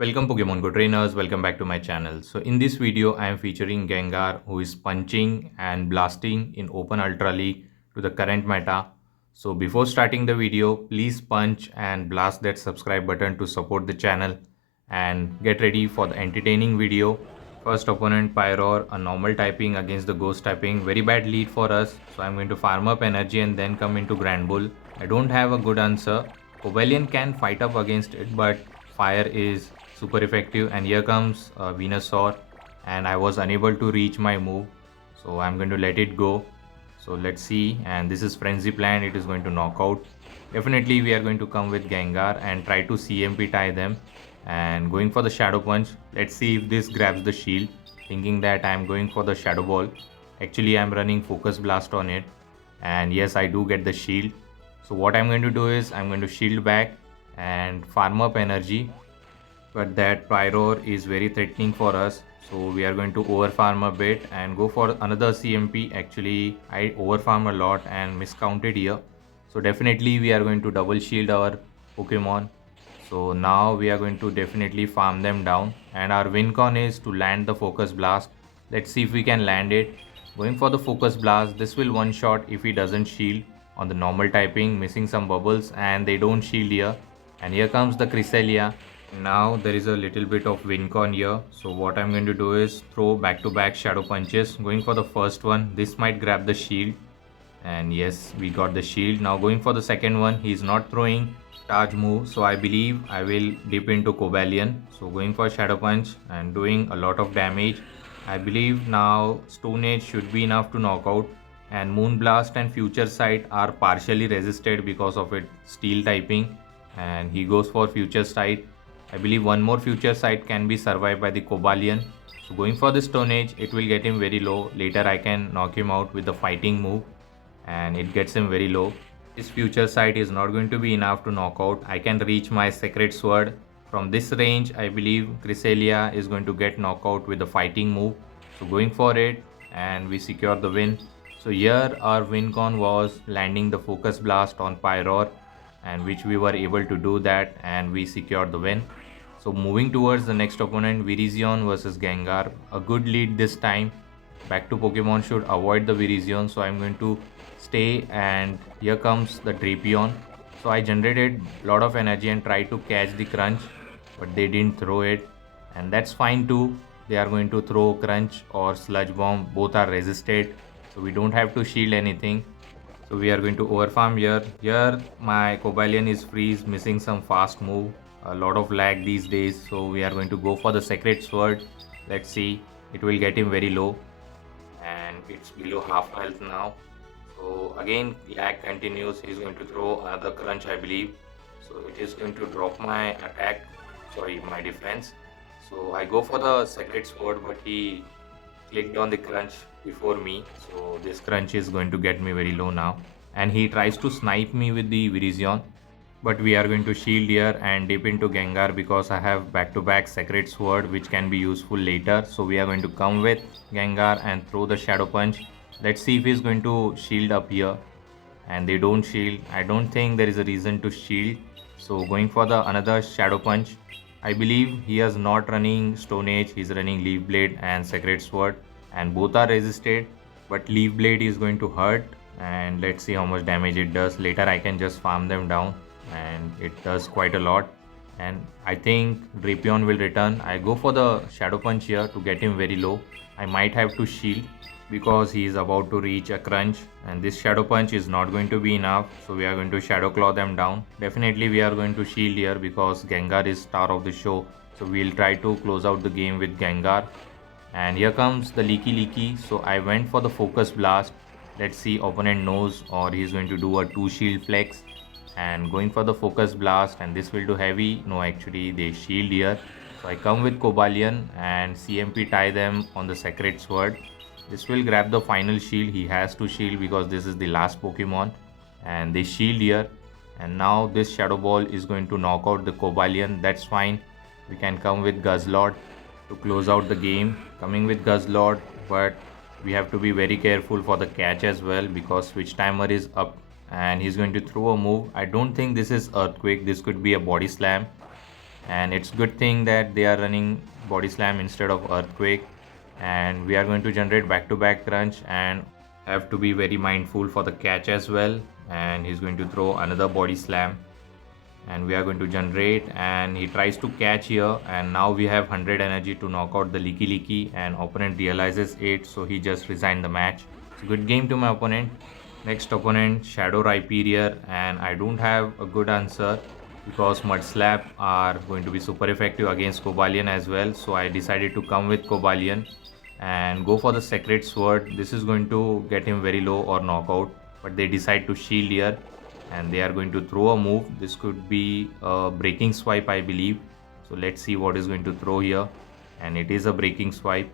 Welcome Pokemon Go trainers, welcome back to my channel. So in this video I am featuring Gengar who is punching and blasting in Open Ultra League to the current meta. So before starting the video, please punch and blast that subscribe button to support the channel and get ready for the entertaining video. First opponent Pyroar, a normal typing against the ghost typing, very bad lead for us. So I'm going to farm up energy and then come into Grand Bull. I don't have a good answer. Cobalion can fight up against it, but fire is super effective, and here comes Venusaur and I was unable to reach my move, so I'm going to let it go. So let's see, and this is Frenzy Plant, it is going to knock out. Definitely we are going to come with Gengar and try to CMP tie them and going for the Shadow Punch. Let's see if this grabs the shield, thinking that I'm going for the Shadow Ball. Actually I'm running Focus Blast on it, and yes, I do get the shield. So what I'm going to do is I'm going to shield back and farm up energy, but that Pyroar is very threatening for us, so we are going to overfarm a bit and go for another CMP. Actually I overfarm a lot and miscounted here, so definitely we are going to double shield our Pokemon. So now we are going to definitely farm them down, and our win con is to land the Focus Blast. Let's see if we can land it. Going for the Focus Blast, this will one shot if he doesn't shield on the normal typing, missing some bubbles, and they don't shield here. And here comes the Cresselia. Now there is a little bit of win con here, so what I'm going to do is throw back to back shadow punches. Going for the first one, this might grab the shield, and yes, we got the shield. Now going for the second one, he's not throwing charge move, so I believe I will dip into Cobalion. So going for shadow punch and doing a lot of damage. I believe now Stone Age should be enough to knock out, and Moonblast and Future Sight are partially resisted because of its steel typing, and he goes for Future Sight. I believe one more Future Sight can be survived by the Cobalion. So going for the Stone Age, it will get him very low. Later I can knock him out with the fighting move, and it gets him very low. This Future Sight is not going to be enough to knock out. I can reach my Sacred Sword. From this range, I believe Cresselia is going to get knocked out with the fighting move. So going for it, and we secure the win. So here our win con was landing the Focus Blast on Pyroar, and which we were able to do that, and we secured the win. So moving towards the next opponent, Virizion versus Gengar. A good lead this time. Back to Pokemon should avoid the Virizion, so I'm going to stay, and here comes the Drapion. So I generated a lot of energy and tried to catch the Crunch, but they didn't throw it, and that's fine too. They are going to throw Crunch or Sludge Bomb, both are resisted, so we don't have to shield anything. So we are going to overfarm here. Here my Cobalion is freeze, missing some fast move. A lot of lag these days. So we are going to go for the Sacred Sword. Let's see. It will get him very low, and it's below half health now. So again lag continues. He's going to throw another Crunch, I believe. So it is going to drop my attack. Sorry, my defense. So I go for the Sacred Sword, but he clicked on the Crunch before me, so this Crunch is going to get me very low now, and he tries to snipe me with the Virizion, but we are going to shield here and dip into Gengar because I have back to back Sacred Sword which can be useful later. So we are going to come with Gengar and throw the Shadow Punch. Let's see if he's going to shield up here, and they don't shield. I don't think there is a reason to shield, so going for the another Shadow Punch. I believe he is not running Stone Age, he's running Leaf Blade and Sacred Sword, and both are resisted, but Leaf Blade is going to hurt, and let's see how much damage it does. Later I can just farm them down, and it does quite a lot, and I think Drapion will return. I go for the Shadow Punch here to get him very low. I might have to shield because he is about to reach a Crunch, and this Shadow Punch is not going to be enough, so we are going to Shadow Claw them down. Definitely we are going to shield here because Gengar is star of the show, so we'll try to close out the game with Gengar. And here comes the Leaky, so I went for the Focus Blast. Let's see, opponent knows, or he's going to do a 2 shield flex, and going for the Focus Blast, and this will do heavy. No, actually they shield here, so I come with Cobalion and CMP tie them on the Sacred Sword. This will grab the final shield. He has to shield because this is the last Pokemon, and they shield here, and now this Shadow Ball is going to knock out the Cobalion. That's fine. We can come with Guzzlord to close out the game. Coming with Guzzlord, but we have to be very careful for the catch as well because switch timer is up, and he's going to throw a move. I don't think this is Earthquake, this could be a Body Slam, and it's good thing that they are running body slam instead of earthquake. And we are going to generate back to back crunch and have to be very mindful for the catch as well. And he's going to throw another body slam, and we are going to generate, and he tries to catch here, and now we have 100 energy to knock out the leaky leaky, and opponent realizes it, so he just resigned the match. So good game to my opponent. Next opponent, Shadow Rhyperior, and I don't have a good answer because Mud Slap are going to be super effective against Cobalion as well. So I decided to come with Cobalion and go for the Sacred Sword. This is going to get him very low or knockout, but they decide to shield here and they are going to throw a move. This could be a breaking swipe, I believe. So let's see what is going to throw here, and it is a breaking swipe,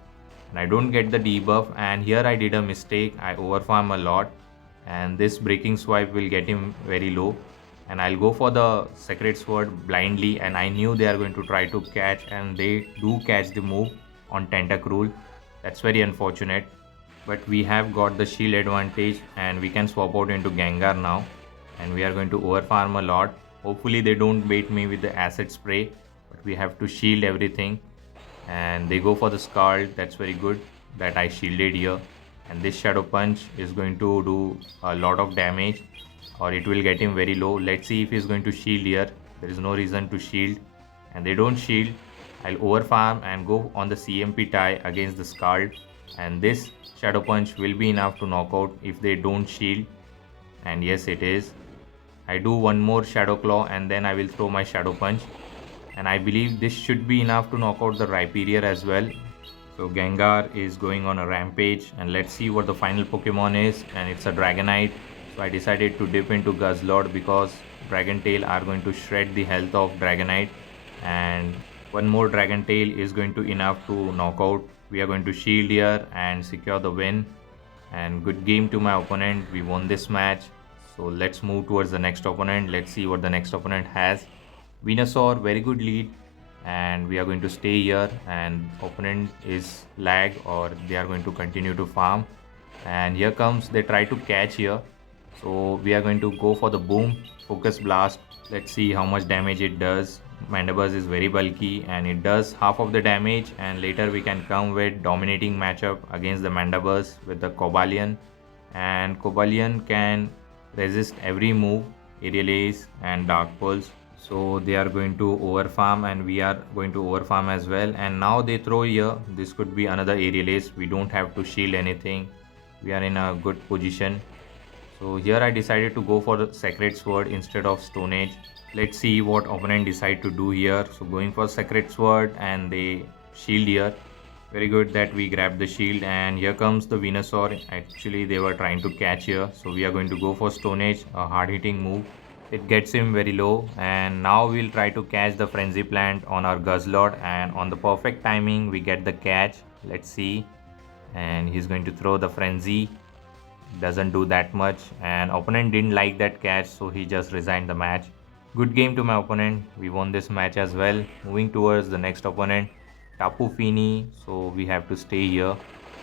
and I don't get the debuff, and here I did a mistake. I overfarm a lot, and this breaking swipe will get him very low, and I'll go for the Sacred Sword blindly, and I knew they are going to try to catch, and they do catch the move on Tentacruel. That's very unfortunate, but we have got the shield advantage and we can swap out into Gengar now, and we are going to overfarm a lot. Hopefully they don't bait me with the acid spray, but we have to shield everything, and they go for the Scald. That's very good that I shielded here, and this Shadow Punch is going to do a lot of damage, or it will get him very low. Let's see if he's going to shield here. There is no reason to shield, and they don't shield. I'll overfarm and go on the CMP tie against the Scald, and this Shadow Punch will be enough to knock out if they don't shield, and yes it is. I do one more Shadow Claw and then I will throw my Shadow Punch, and I believe this should be enough to knock out the Rhyperior as well. So Gengar is going on a rampage, and let's see what the final Pokemon is, and it's a Dragonite. So I decided to dip into Guzzlord because Dragon Tail are going to shred the health of Dragonite, and one more Dragon Tail is going to enough to knock out. We are going to shield here and secure the win, and good game to my opponent. We won this match. So let's move towards the next opponent. Let's see what the next opponent has. Venusaur, very good lead, and we are going to stay here, and opponent is lag, or they are going to continue to farm, and here comes, they try to catch here. So we are going to go for the boom focus blast. Let's see how much damage it does. Mandibuzz is very bulky and it does half of the damage, and later we can come with dominating matchup against the Mandibuzz with the Cobalion, and Cobalion can resist every move, Aerial Ace and Dark Pulse. So they are going to overfarm and we are going to overfarm as well, and now they throw here. This could be another Aerial Ace. We don't have to shield anything. We are in a good position. So here I decided to go for the Sacred Sword instead of Stone Age. Let's see what opponent decide to do here. So going for Sacred Sword and they shield here. Very good that we grabbed the shield, and here comes the Venusaur. Actually they were trying to catch here, so we are going to go for Stone Age, a hard hitting move. It gets him very low, and now we'll try to catch the Frenzy Plant on our Guzzlord, and on the perfect timing we get the catch. Let's see, and he's going to throw the Frenzy. Doesn't do that much, and opponent didn't like that catch, so he just resigned the match. Good game to my opponent. We won this match as well. Moving towards the next opponent, Tapu Fini. So we have to stay here.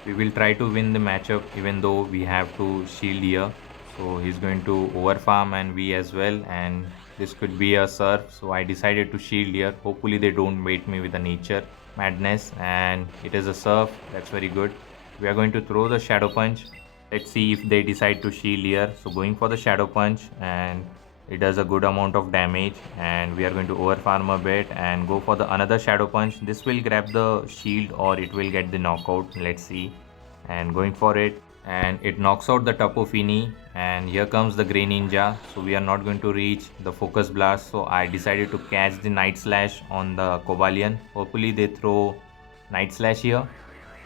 We will try to win the matchup even though we have to shield here. So he's going to overfarm and we as well, and this could be a surf. So I decided to shield here. Hopefully they don't bait me with a nature madness, and it is a surf. That's very good. We are going to throw the Shadow Punch. Let's see if they decide to shield here. So going for the Shadow Punch, and it does a good amount of damage, and we are going to overfarm a bit and go for the another Shadow Punch. This will grab the shield or it will get the knockout. Let's see, and going for it, and it knocks out the Tapu Fini, and here comes the Grey Ninja. So we are not going to reach the Focus Blast, so I decided to catch the Night Slash on the Cobalion. Hopefully they throw Night Slash here,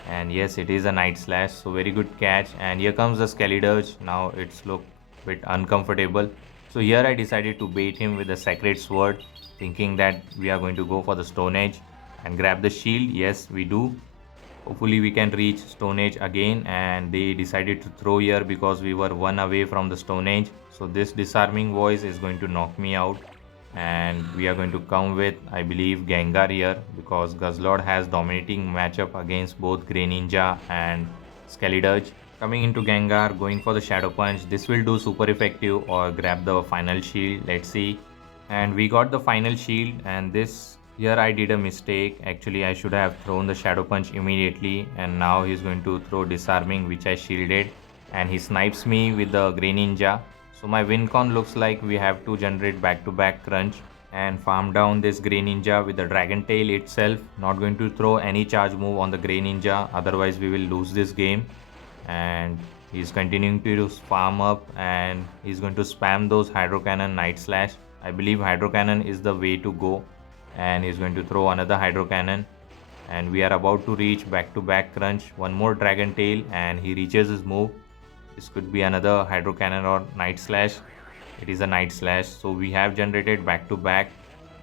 and yes it is a Night Slash, so very good catch. And here comes the Skellydirge. Now it's look bit uncomfortable, so here I decided to bait him with the Sacred Sword, thinking that we are going to go for the Stone Age and grab the shield. Yes we do. Hopefully we can reach Stone Age again, and they decided to throw here because we were one away from the Stone Age. So this Disarming Voice is going to knock me out, and we are going to come with, I believe, Gengar here because Guzzlord has dominating matchup against both Grey Ninja and Skellydirge. Coming into Gengar, going for the Shadow Punch. This will do super effective or grab the final shield. Let's see, and we got the final shield, and this Here I did a mistake. Actually, I should have thrown the Shadow Punch immediately, and now he's going to throw Disarming, which I shielded, and he snipes me with the Grey Ninja. So my win con looks like we have to generate back-to-back crunch and farm down this Grey Ninja with the Dragon Tail itself. Not going to throw any charge move on the Grey Ninja, otherwise we will lose this game. And he's continuing to farm up, and he's going to spam those Hydro Cannon Night Slash. I believe Hydro Cannon is the way to go, and he's going to throw another Hydro Cannon, and we are about to reach back to back crunch. One more Dragon Tail and he reaches his move. This could be another Hydro Cannon or Night Slash. It is a Night Slash, so we have generated back to back.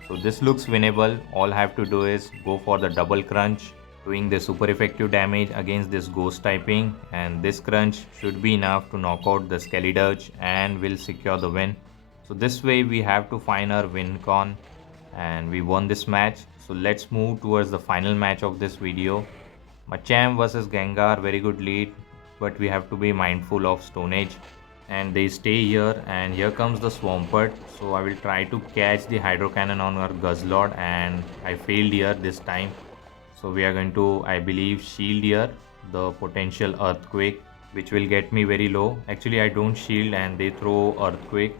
So this looks winnable. All I have to do is go for the double crunch, doing the super effective damage against this ghost typing, and this crunch should be enough to knock out the Skeledirge and will secure the win. So this way we have to find our win con, and we won this match. So let's move towards the final match of this video. Machamp versus Gengar, very good lead, but we have to be mindful of Stone Age. And they stay here, and here comes the Swampert. So I will try to catch the Hydro Cannon on our Guzzlord, and I failed here this time. So we are going to, I believe, shield here the potential Earthquake, which will get me very low. Actually, I don't shield and they throw Earthquake,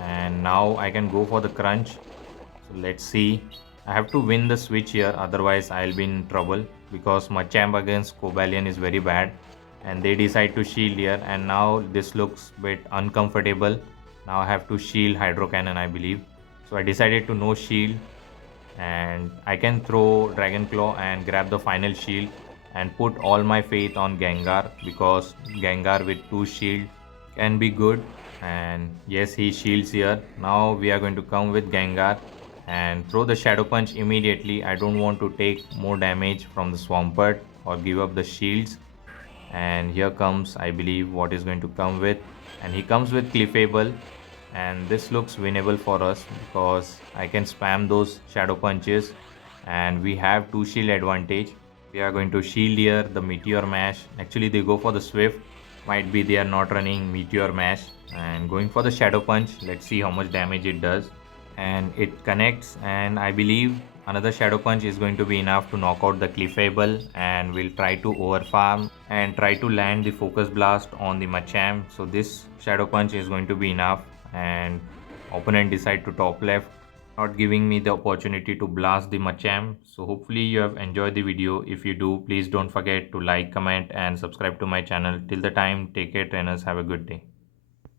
and now I can go for the crunch. So let's see. I have to win the switch here, otherwise I'll be in trouble, because Machamp against Cobalion is very bad, and they decide to shield here, and now this looks a bit uncomfortable. Now I have to shield Hydro Cannon, I believe. So I decided to no shield, and I can throw Dragon Claw and grab the final shield and put all my faith on Gengar, because Gengar with 2 shield can be good. And yes, he shields here. Now we are going to come with Gengar and throw the Shadow Punch immediately. I don't want to take more damage from the Swampert or give up the shields. And here comes, I believe, what is going to come with, and he comes with Clefable, and this looks winnable for us because I can spam those Shadow Punches, and we have 2 shield advantage. We are going to shield here the Meteor Mash. Actually they go for the Swift, might be they are not running Meteor Mash and going for the Shadow Punch. Let's see how much damage it does, and it connects, and I believe another Shadow Punch is going to be enough to knock out the Clefable, and we'll try to overfarm and try to land the Focus Blast on the Machamp. So this Shadow Punch is going to be enough, and opponent decide to top left, not giving me the opportunity to blast the Machamp. So hopefully you have enjoyed the video. If you do, please don't forget to like, comment and subscribe to my channel. Till the time, take care trainers, have a good day.